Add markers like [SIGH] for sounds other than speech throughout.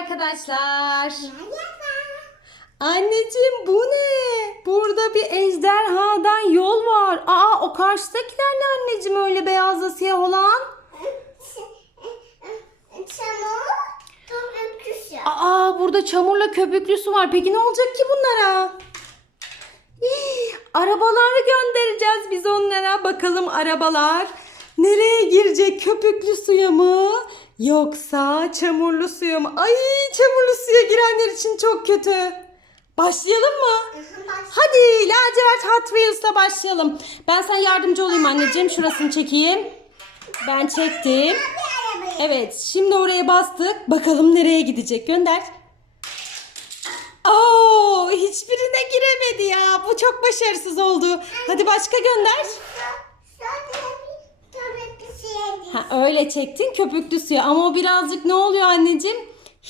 Arkadaşlar. Anneciğim bu ne? Burada bir ejderhadan yol var. Aa o karşıdakiler ne anneciğim öyle beyazla siyah olan? Çamur, topraklısı. Aa burada çamurla köpüklü su var. Peki ne olacak ki bunlara? Hii, [GASPS] arabaları göndereceğiz biz onlara. Bakalım arabalar nereye girecek? Köpüklü suya mı? Yoksa çamurlu suya mı? Ay çamurlu suya girenler için çok kötü. Başlayalım mı? Hadi lacivert Hot Wheels'la başlayalım. Ben sana yardımcı olayım anneciğim. Şurasını çekeyim. Ben çektim. Evet şimdi oraya bastık. Bakalım nereye gidecek. Gönder. Oo, hiçbirine giremedi ya. Bu çok başarısız oldu. Hadi başka gönder. Ha, öyle çektin köpüklü suya ama o birazcık ne oluyor anneciğim?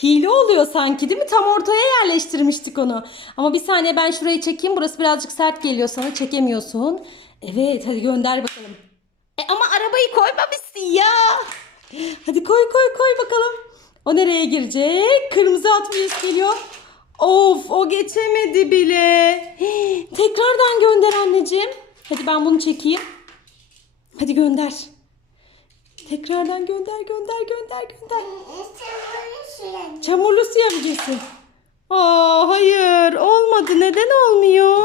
Hile oluyor sanki değil mi? Tam ortaya yerleştirmiştik onu. Ama bir saniye ben şurayı çekeyim. Burası birazcık sert geliyor sana. Çekemiyorsun. Evet hadi gönder bakalım. E, ama arabayı koymamışsın ya. Hadi koy koy koy bakalım. O nereye girecek? Kırmızı atmış geliyor. Of o geçemedi bile. [GASPS] Tekrardan gönder anneciğim. Hadi ben bunu çekeyim. Hadi gönder. Tekrardan gönder gönder gönder gönder. Çamurlu suya mı girsin? Aa hayır olmadı. Neden olmuyor?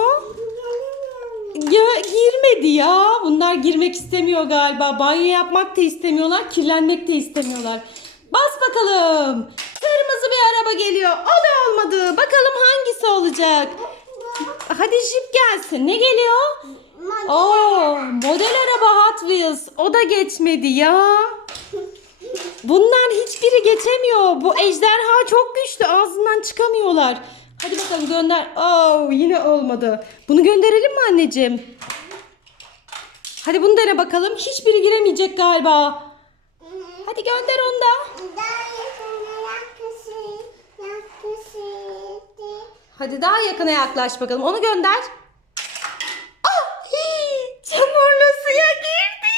Ya, girmedi ya. Bunlar girmek istemiyor galiba. Banyo yapmak da istemiyorlar. Kirlenmek de istemiyorlar. Bas bakalım. Kırmızı bir araba geliyor. O da olmadı. Bakalım hangisi olacak? Hadi jip gelsin. Ne geliyor? Oo, model araba Hot Wheels. O da geçmedi ya. Bunlar hiçbiri geçemiyor. Bu ejderha çok güçlü. Ağzından çıkamıyorlar. Hadi bakalım gönder. Oo, yine olmadı. Bunu gönderelim mi anneciğim? Hadi bunu dene bakalım. Hiçbiri giremeyecek galiba. Hadi gönder onu da. Hadi daha yakına yaklaş bakalım. Onu gönder. Ah! hii, Çamurlu suya girdi.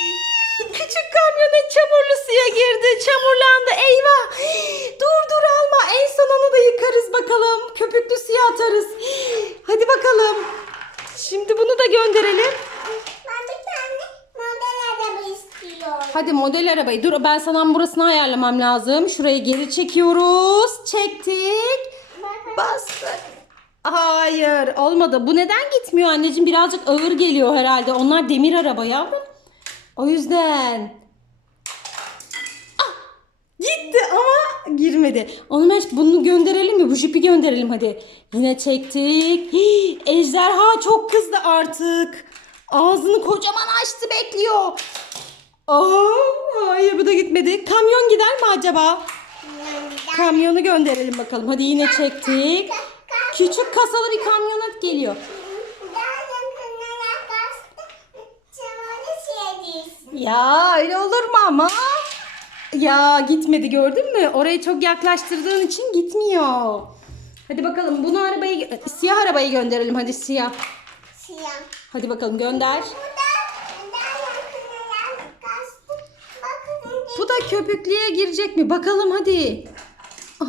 Küçük kamyonet çamurlu suya girdi. Çamurlandı. Eyvah. Hii, Dur dur alma. En son onu da yıkarız bakalım. Köpüklü suya atarız. Hii, Hadi bakalım. Şimdi bunu da gönderelim. Arabayı. Dur ben sana burasını ayarlamam lazım. Şurayı geri çekiyoruz. Çektik. Bastık. Hayır olmadı. Bu neden gitmiyor anneciğim? Birazcık ağır geliyor herhalde. Onlar demir araba yavrum. O yüzden. Ah, gitti ama girmedi. Onu ben bunu gönderelim mi? Bu jipi gönderelim hadi. Yine çektik. Hii, ejderha çok kızdı artık. Ağzını kocaman açtı bekliyor. Aa, hayır bu da gitmedi. Kamyon gider mi acaba? Kamyonu gönderelim bakalım. Hadi yine çektik. Küçük kasalı bir kamyonet geliyor. Ya öyle olur mu ama? Ya gitmedi gördün mü? Orayı çok yaklaştırdığın için gitmiyor. Hadi bakalım bunu arabayı siyah arabayı gönderelim hadi siyah. Hadi bakalım gönder. Bu da köpüklüğe girecek mi? Bakalım hadi. Ah.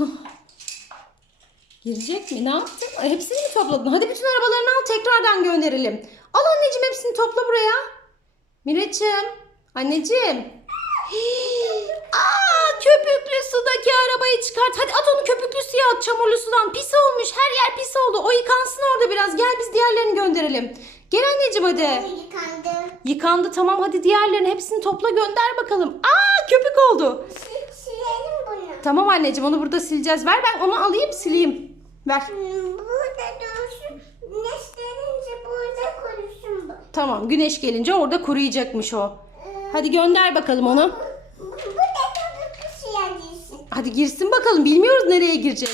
Girecek mi? Ne yaptın? Hepsini mi topladın? Hadi bütün arabalarını al tekrardan gönderelim. Al anneciğim hepsini topla buraya. Miraç'ım. Anneciğim. Hii. [GASPS] Aa, köpüklü sudaki arabayı çıkart. Hadi at onu köpüklü suya at çamurlu sudan. Pis olmuş. Her yer pis oldu. O yıkansın orada biraz. Gel biz diğerlerini gönderelim. Gel anneciğim hadi. Yıkandı tamam hadi diğerlerini hepsini topla gönder bakalım. Aa köpük oldu. Tamam anneciğim onu burada sileceğiz. Ver ben onu alayım sileyim. Ver. Burada dursun. Güneş gelince burada konuşsun bu. Tamam güneş gelince orada kuruyacakmış o. Hadi gönder bakalım onu. Bu da çocuk suya girsin. Hadi girsin bakalım bilmiyoruz nereye girecek.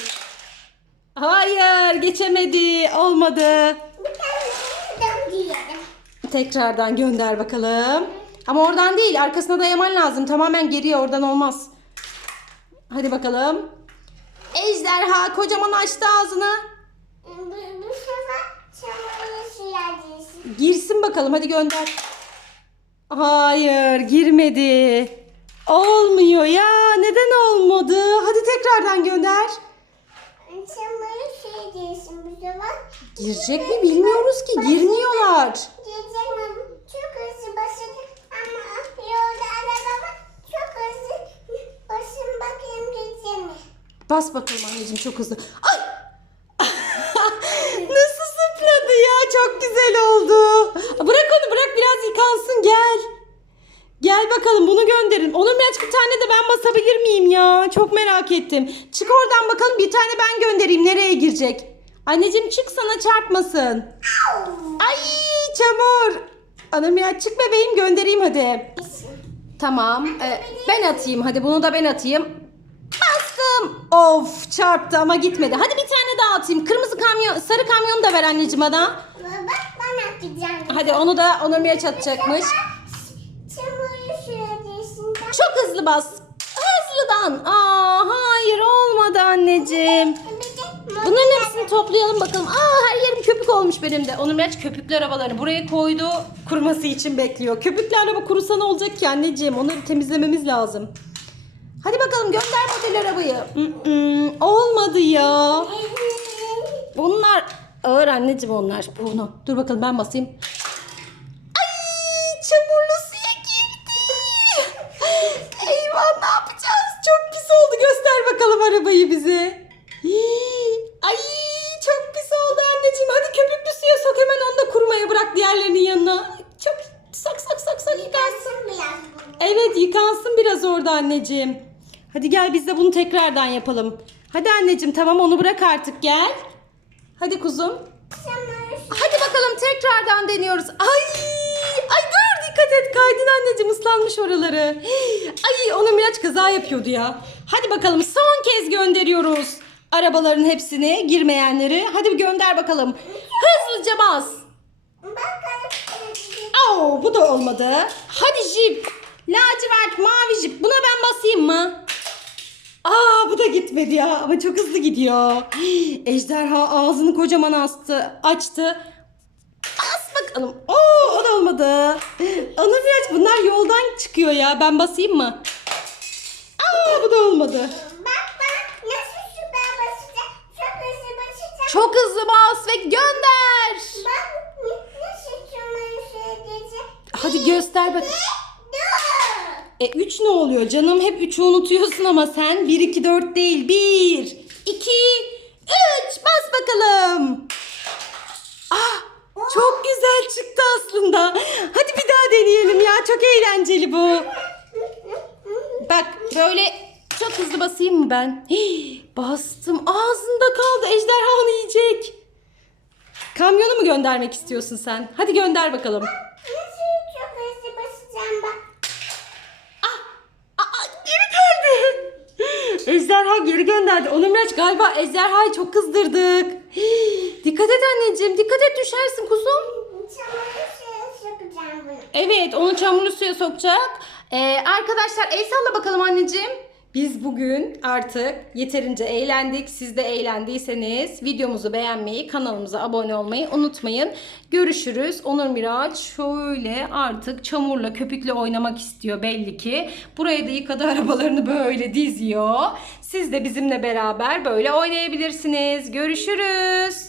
Hayır geçemedi olmadı. Bir tane. Tekrardan gönder bakalım. Ama oradan değil arkasına dayaman lazım. Tamamen geriye oradan olmaz. Hadi bakalım. Ejderha kocaman açtı ağzını. Girsin. Bakalım hadi gönder. Hayır girmedi. Olmuyor ya neden olmadı? Hadi tekrardan gönder. Girecek mi bilmiyoruz ki. Girmiyorlar. Diyeceğim çok hızlı basın ama yolda araba var. Çok hızlı basın bakayım diyeceğim. Bas bakalım anneciğim çok hızlı. Ay! [LAUGHS] Nasıl zıpladı ya? Çok güzel oldu. Bırak onu bırak biraz yıkansın gel. Gel bakalım bunu gönderin. Onun bir bir tane de ben basabilir miyim ya? Çok merak ettim. Çık oradan bakalım bir tane ben göndereyim. Nereye girecek? Anneciğim çık sana çarpmasın. Ay çamur. Anam çık bebeğim göndereyim hadi. Tamam. e, ben atayım. Hadi bunu da ben atayım. Bastım. Of çarptı ama gitmedi. Hadi bir tane daha atayım. Kırmızı kamyon, sarı kamyonu da ver anneciğim bana. Bak ben atacağım. Hadi onu da Onur Miraç atacakmış. Çok hızlı bas. Hızlıdan. Aa hayır olmadı anneciğim. Bunların hepsini toplayalım bakalım. Aa her yerim olmuş benim de. Onur Miraç köpüklü arabaları buraya koydu. Kuruması için bekliyor. Köpüklü araba kurusa ne olacak ki anneciğim? Onları temizlememiz lazım. Hadi bakalım gönder model arabayı. Olmadı ya. Bunlar ağır anneciğim onlar. Bunu. Dur bakalım ben basayım. Ay çamurlu suya girdi. Eyvah ne yapacağız? Çok pis oldu. Göster bakalım arabayı bize. Hii, Evet yıkansın biraz orada anneciğim. Hadi gel biz de bunu tekrardan yapalım. Hadi anneciğim tamam onu bırak artık gel. Hadi kuzum. Hadi bakalım tekrardan deniyoruz. Ay! Ay dur dikkat et kaydın anneciğim ıslanmış oraları. [GASPS] Ay ona Miraç kaza yapıyordu ya. Hadi bakalım son kez gönderiyoruz. Arabaların hepsini girmeyenleri. Hadi bir gönder bakalım. Hızlıca bas. Oo bu da olmadı. Hadi jip. Lacivert mavi jip. Buna ben basayım mı? Aa bu da gitmedi ya ama çok hızlı gidiyor. [GASPS] Ejderha ağzını kocaman astı, açtı. Bas bakalım. Oo o da olmadı. [GASPS] Ana biraz bunlar yoldan çıkıyor ya. Ben basayım mı? Aa bu da olmadı. Bak bak nasıl süper basacak. Çok hızlı basacak. Çok hızlı bas ve gönder. Bak nasıl şuraya diyecek. Hadi göster bak. E 3 ne oluyor canım? Hep 3'ü unutuyorsun ama sen 1 2 4 değil. 1 2 3 bas bakalım. Ah çok güzel çıktı aslında. Hadi bir daha deneyelim ya. Çok eğlenceli bu. Bak böyle çok hızlı basayım mı ben? Hii, bastım. Ağzında kaldı. Ejderha onu yiyecek. Kamyonu mu göndermek istiyorsun sen? Hadi gönder bakalım. Nasıl çok hızlı basacağım bak. Aa, geri geldi. Ejderha geri gönderdi. Onur Miraç galiba ejderhayı çok kızdırdık. Dikkat et anneciğim. Dikkat et düşersin kuzum. Çamuru şuraya sokacağım bunu. Evet onu çamurlu suya sokacak. Ee, arkadaşlar el salla bakalım anneciğim. Biz bugün artık yeterince eğlendik. Siz de eğlendiyseniz videomuzu beğenmeyi, kanalımıza abone olmayı unutmayın. Görüşürüz. Onur Miraç şöyle artık çamurla, köpükle oynamak istiyor belli ki. Buraya da yıkadı [LAUGHS] arabalarını böyle diziyor. Siz de bizimle beraber böyle oynayabilirsiniz. Görüşürüz.